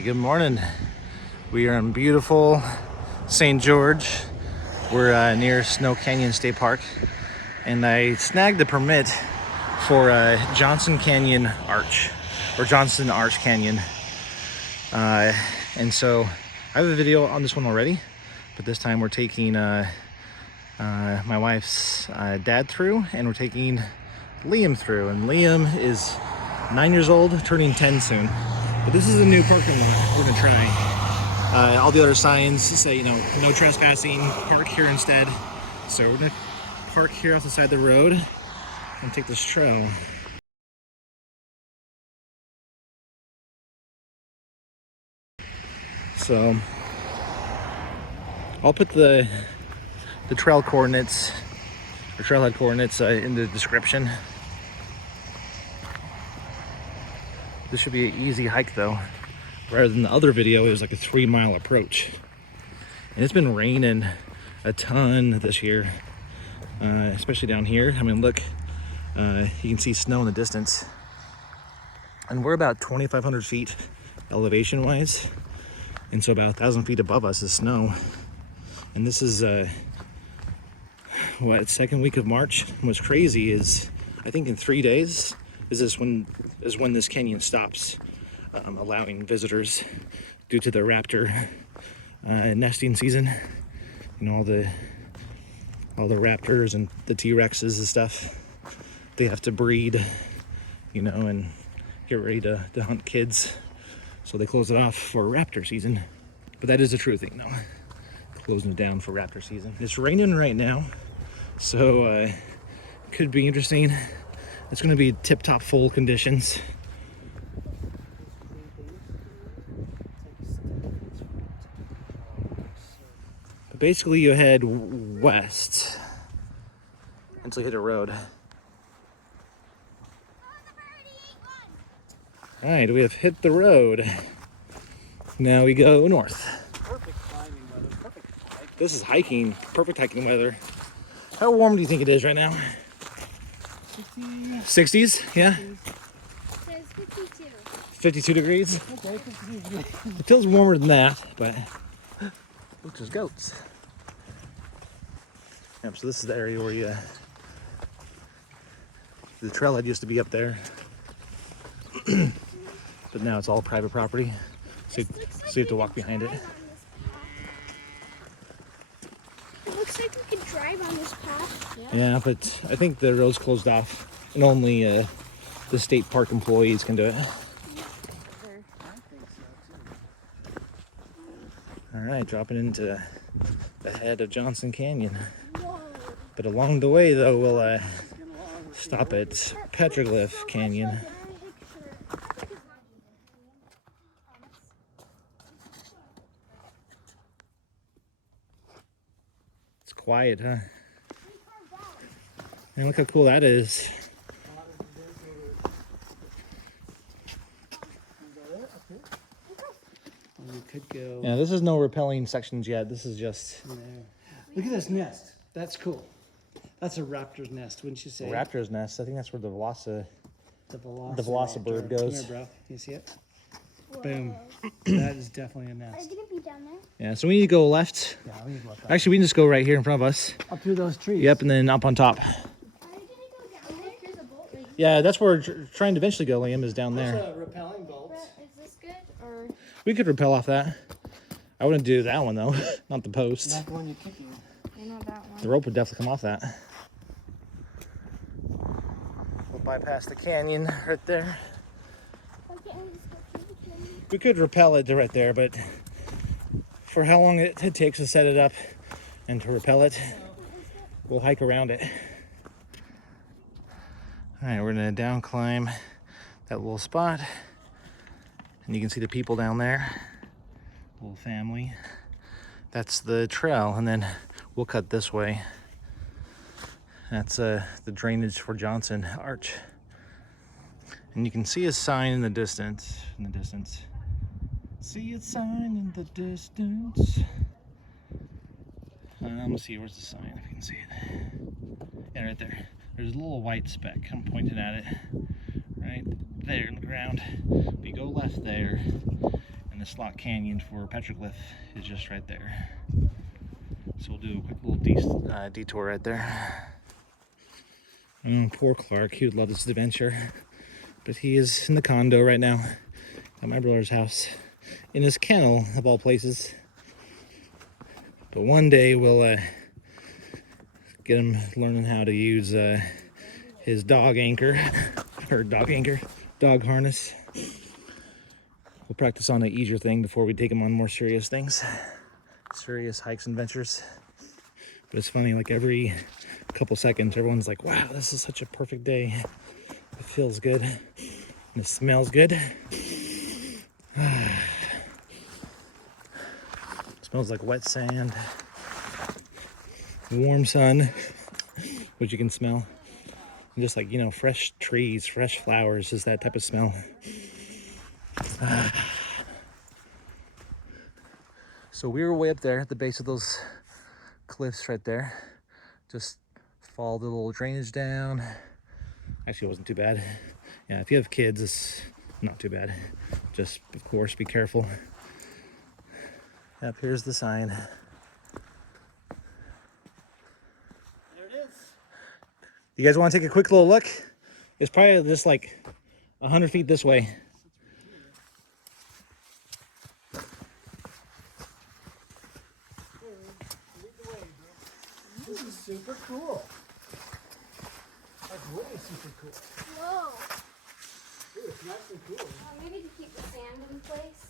right, good morning. We are in beautiful St. George. We're near Snow Canyon State Park, and I snagged the permit for Johnson Canyon Arch, or Johnson Arch Canyon. And so I have a video on this one already, but this time we're taking my wife's dad through, and we're taking Liam through. And Liam is 9 years old, turning 10 soon. But this is a new parking lot we're gonna try. All the other signs say, no trespassing, park here instead. So we're gonna park here off the side of the road and take this trail. So I'll put the trail coordinates, or trailhead coordinates in the description. This should be an easy hike though. Rather than the other video, it was like a 3-mile approach. And it's been raining a ton this year, especially down here. I mean, look, you can see snow in the distance. And we're about 2,500 feet elevation wise. And so about 1,000 feet above us is snow. And this is, second week of March. And what's crazy is, I think in 3 days, is when this canyon stops allowing visitors due to the raptor nesting season. All the raptors and the T-Rexes and stuff, they have to breed, and get ready to hunt kids. So they close it off for raptor season. But that is a true thing, though. Closing it down for raptor season. It's raining right now, so could be interesting. It's going to be tip-top full conditions. But basically, you head west until you hit a road. All right, we have hit the road. Now we go north. Perfect climbing weather, perfect hiking. This is hiking, perfect hiking weather. How warm do you think it is right now? 60s, yeah? It says 52. 52 degrees? Okay, 52. It feels warmer than that, but look, there's goats. Yep, so this is the area where the trailhead used to be up there. But now it's all private property, so you have to walk behind it. It looks like we could drive on this path. Yeah, but I think the road's closed off, and only the state park employees can do it. All right, dropping into the head of Johnson Canyon. Whoa. But along the way, though, we'll stop at Petroglyph Canyon. It's quiet, huh? And look how cool that is. We could go. Yeah, this is no rappelling sections yet. This is just Look at this nest. That's cool. That's a raptor's nest, wouldn't you say? raptor's nest. I think that's where the The velocibird goes. Here, bro. You see it? Whoa. Boom. That is definitely a Are nest. you gonna be down there? Yeah, so we need to go left. Yeah, we can go up, Actually, we can just go right here in front of us. up through those trees. Yep, and then up on top. Are you gonna go down there? There's a boat right here. Yeah, that's where we're trying to eventually go, Liam, is down There's there. a rappelling bolt. Is this good or? We could rappel off that. I wouldn't do that one, though. Not the post. Not the one you're kicking. I know that one. The rope would definitely come off that. We'll bypass the canyon right there. Okay, I'm just go through the canyon. We could rappel it to right there, but for how long it takes to set it up and to rappel it, we'll hike around it. All right, we're gonna down climb that little spot, and you can see the people down there, little family. That's the trail, and then we'll cut this way. That's the drainage for Johnson Arch. And you can see a sign in the distance. See a sign in the distance. Let's see, where's the sign, if you can see it. Yeah, right there. There's a little white speck. I'm pointing at it. Right there in the ground. If you go left there, and And the slot canyon for petroglyph is just right there. So we'll do a quick little detour right there. Poor Clark, he would love this adventure. But he is in the condo right now at my brother's house. In his kennel, of all places. But one day we'll get him learning how to use his dog anchor, or dog harness. We'll practice on an easier thing before we take him on more serious things, serious hikes and ventures. But it's funny, like every couple seconds, everyone's like, wow, this is such a perfect day. It feels good, and it smells good. Smells like wet sand, warm sun, which you can smell. And just like, you know, fresh trees, fresh flowers is that type of smell. So we were way up there at the base of those cliffs right there. Just followed the little drainage down. Actually, it wasn't too bad. Yeah, if you have kids, it's not too bad. Just, of course, be careful. Yep, here's the sign. There it is. You guys want to take a quick little look? It's probably just like 100 feet this way. This is super cool. That's really super cool. Whoa. Ooh, it's nice and cool. Maybe to keep the sand in place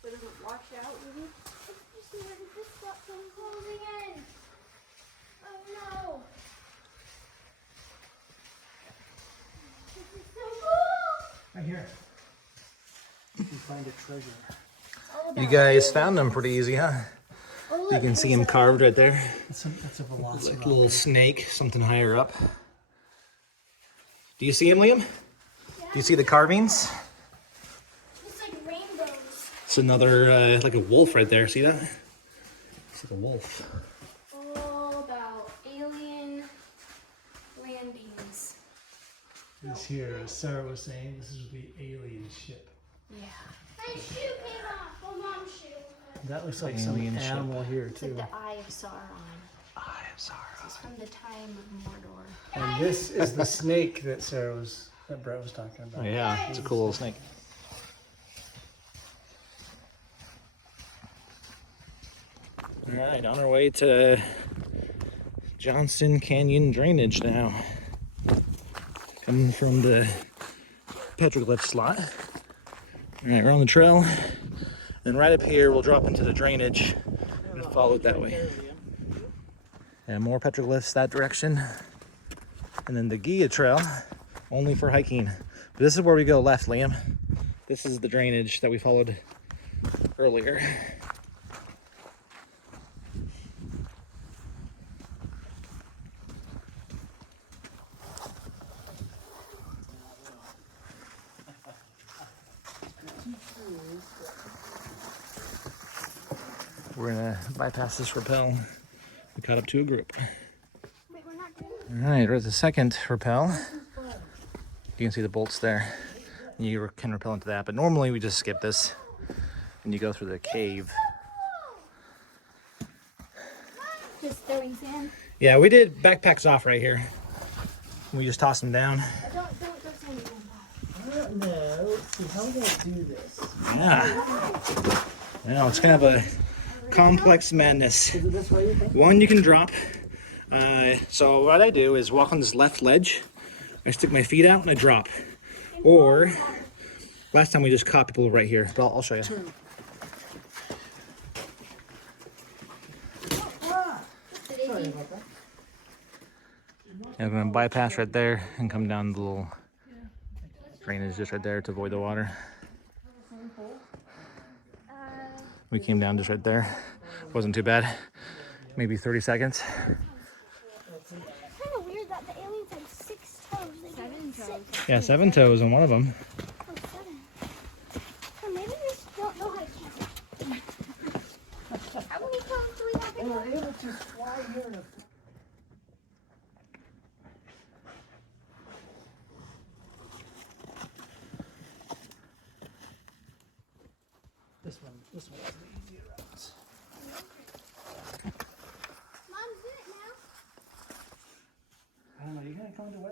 so it doesn't wash out, maybe. You see where this got some closing in. Oh no. This is so cool. Right here. You can find a treasure. Oh, You guys found them pretty easy, huh? oh, You can see them carved right there. That's a velociraptor. Like a little snake, something higher up. Do you see him, Liam? Do you see the carvings? It's like rainbows. It's another, like a wolf right there. See that? It's like a wolf. All about alien landings. This here, as Sarah was saying, this is the alien ship. Yeah. My shoe came off. Oh, mom's shoe. That looks like Alien some ship. animal here It's too. like the Eye of Sauron. I'm sorry. It's from the time of Mordor. And this is the snake that Brett was talking about. Oh yeah, it's a cool little snake. All right, on our way to Johnston Canyon drainage now. Coming from the petroglyph slot. All right, we're on the trail. Then right up here, we'll drop into the drainage and follow it that way. And more petroglyphs that direction. And then the Gia trail, only for hiking. But this is where we go left, Liam. This is the drainage that we followed earlier. We're gonna bypass this rappel. We caught up to a group. Wait, we're not doing All right, we're at the second rappel. You can see the bolts there. You can rappel into that, but normally we just skip this and you go through the cave. just throwing sand. Yeah, we did backpacks off right here. We just tossed them down. Don't throw sand in I don't know. Let's see, how are we going to do this? Yeah. Now it's kind of a complex madness. Is it this way, you think? One you can drop. So what I do is walk on this left ledge. I stick my feet out and I drop. Or last time we just caught people right here, but I'll show you. Sorry about that. I'm gonna bypass right there and come down the little drainage just right there to avoid the water. We came down just right there. Wasn't too bad. Maybe 30 seconds. It's kind of weird that the aliens have 6 toes. They 7 toes. Yeah, 7 toes on one of them. Oh, 7. Or maybe they just don't know how to count. How many toes do we have And in we're here? able to fly here in a...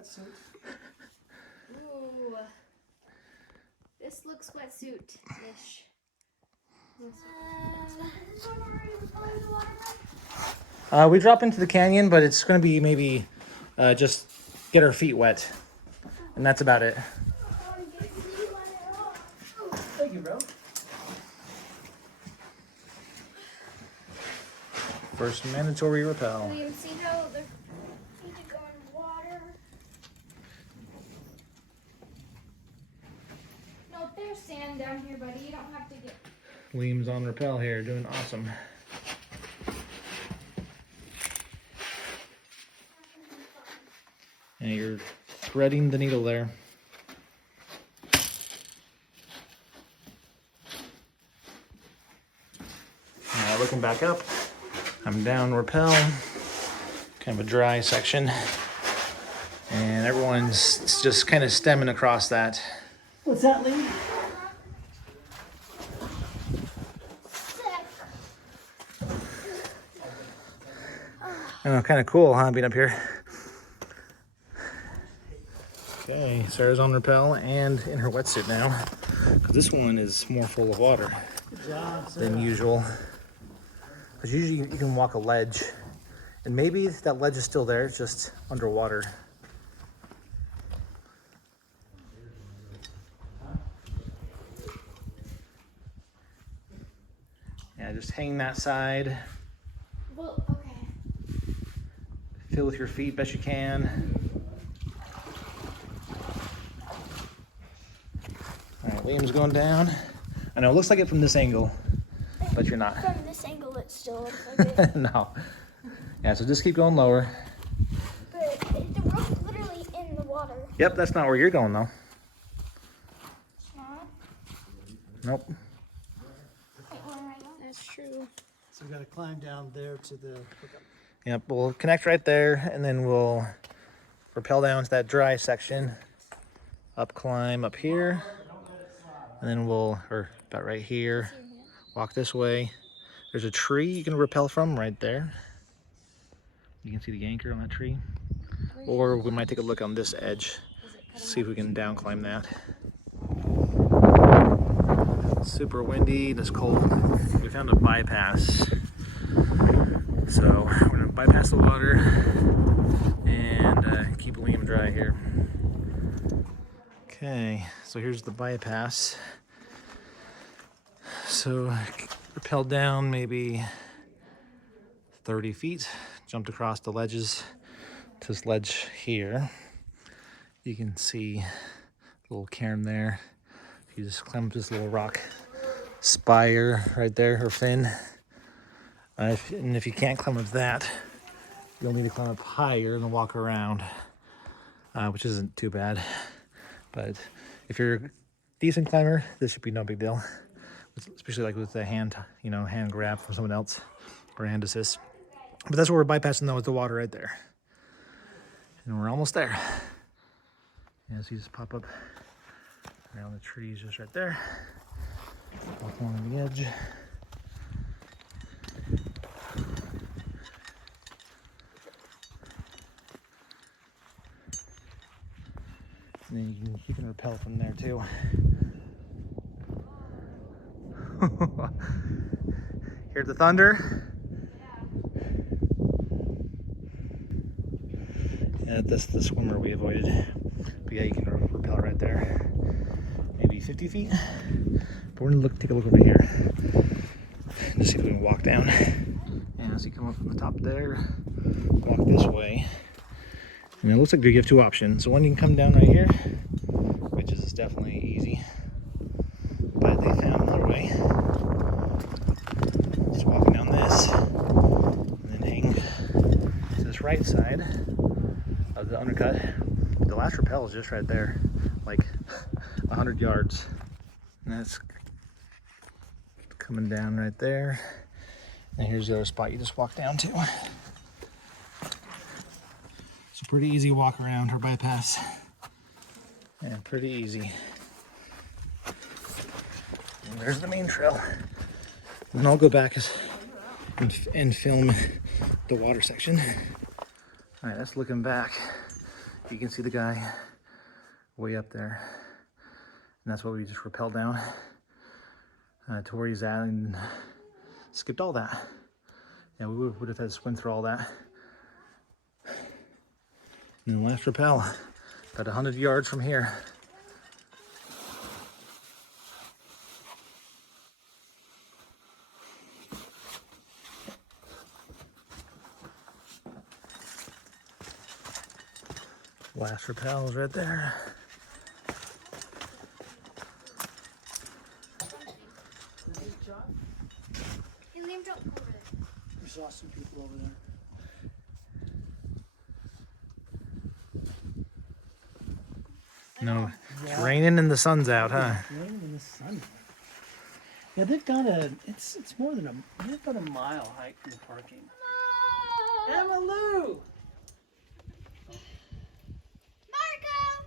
wetsuit. Ooh. This looks wetsuit-ish. We drop into the canyon, but it's going to be maybe just get our feet wet. And that's about it. Thank you, bro. First mandatory rappel. You can see how their feet are going in water. No, there's sand down here, buddy. You don't have to get... Liam's on rappel here, doing awesome. And you're threading the needle there. Looking back up, I'm down rappel, kind of a dry section, and everyone's just kind of stemming across that. What's that, Lee? Oh, kind of cool, huh, being up here. Okay, Sarah's on rappel and in her wetsuit now, because this one is more full of water than usual. Because usually you can walk a ledge, and maybe that ledge is still there, it's just underwater. Yeah, just hang that side. Well, okay. Fill with your feet best you can. All right, Liam's going down. I know it looks like it from this angle, but you're not. From this angle, it still looks like it. No. Yeah, so just keep going lower. But the rope's literally in the water. Yep, that's not where you're going though. It's not? Nope. Wait, where am I going? That's true. So we got to climb down there to the hookup. Yep, we'll connect right there, and then we'll rappel down to that dry section. Up climb up here, and then we'll, or about right here, walk this way. There's a tree you can rappel from right there. You can see the anchor on that tree. Or we might take a look on this edge, see if we can down climb that. Super windy, it's cold. We found a bypass. So we're gonna bypass the water and keep Liam dry here. Okay, so here's the bypass. So rappelled down maybe 30 feet, jumped across the ledges to this ledge here. You can see a little cairn there. You just climb up this little rock spire right there, or fin. And if you can't climb up that, you'll need to climb up higher and walk around, which isn't too bad. But if you're a decent climber, this should be no big deal, especially like with the hand, hand grab from someone else or hand assist. But that's what we're bypassing though, is the water right there. And we're almost there. Yeah, so you just pop up around the trees just right there. Walk along the edge. And then you can rappel from there too. Hear the thunder? Yeah, that's the swimmer we avoided. But yeah, you can rappel right there. Maybe 50 feet. But we're gonna take a look over here. Just see if we can walk down. And as you come up from the top there, walk this way. And it looks like you have two options. So one, you can come down right here, which is definitely easy. But they found another way. Just walking down this, and then hang to this right side of the undercut. The last rappel is just right there, like 100 yards. And that's coming down right there. And here's the other spot you just walk down to. Pretty easy walk around or bypass. Yeah, pretty easy. And there's the main trail. And then I'll go back and film the water section. All right, that's looking back. You can see the guy way up there. And that's what we just rappelled down to where he's at and skipped all that. Yeah, we would have had to swim through all that. And the last rappel, about 100 yards from here. Last rappel is right there. Hey, Liam, don't go over there. We saw some people over there. No, it's raining and the sun's out, huh? Raining in the sun. Yeah, they've got it's more than they've got a mile hike from the parking. Emma Lou! Marco!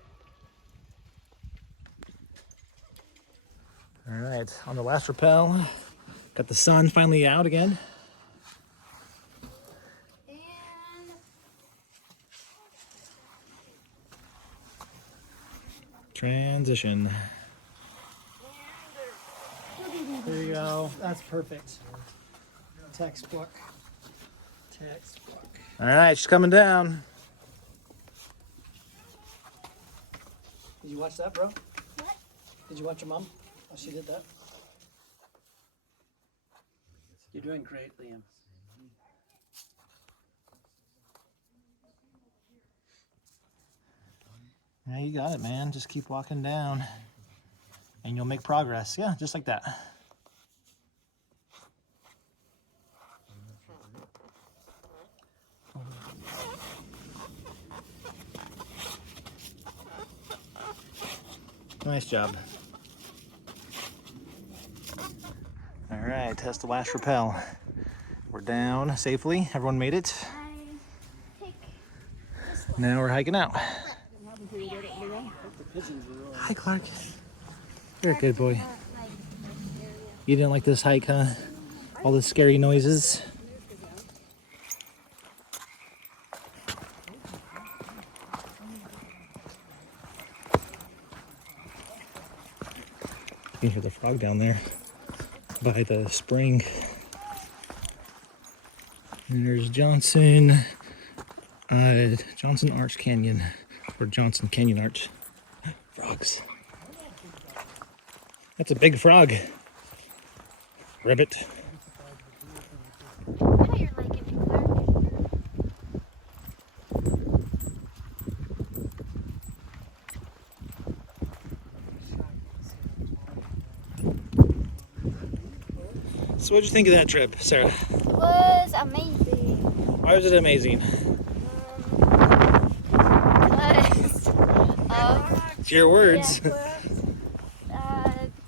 All right, on the last rappel, got the sun finally out again. And Transition. There you go. That's perfect. Textbook. Textbook. All right, she's coming down. Did you watch that, bro? what? Did you watch your mom? Oh, she did that. You're doing great, Liam. Yeah, you got it, man. Just keep walking down and you'll make progress. Yeah, just like that. Nice job. All right, that's the last rappel. We're down safely. Everyone made it. I take this one. Now we're hiking out. The pigeons were really... Hi, Clark. You're a good boy. You didn't like this hike, huh? All the scary noises. You can hear the frog down there by the spring. And there's Johnson Arch Canyon, or Johnson Canyon Arch. Frogs. That's a big frog. Ribbit. I know you're liking me, Clark. So what'd you think of that trip, Sarah? It was amazing. Why was it amazing? It's your words.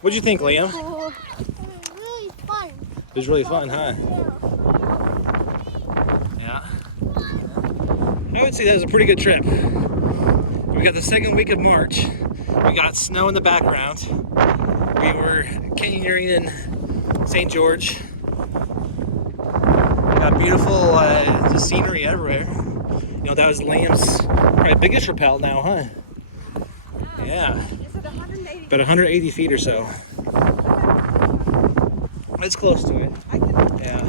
What'd you think, Liam? Cool. It was really fun. It was really fun, huh? Yeah. I would say that was a pretty good trip. We got the second week of March. We got snow in the background. We were canyoneering in St. George. We got beautiful just scenery everywhere. You know, that was Liam's probably biggest rappel now, huh? Yeah. About 180 feet or so. It's close to it. Yeah.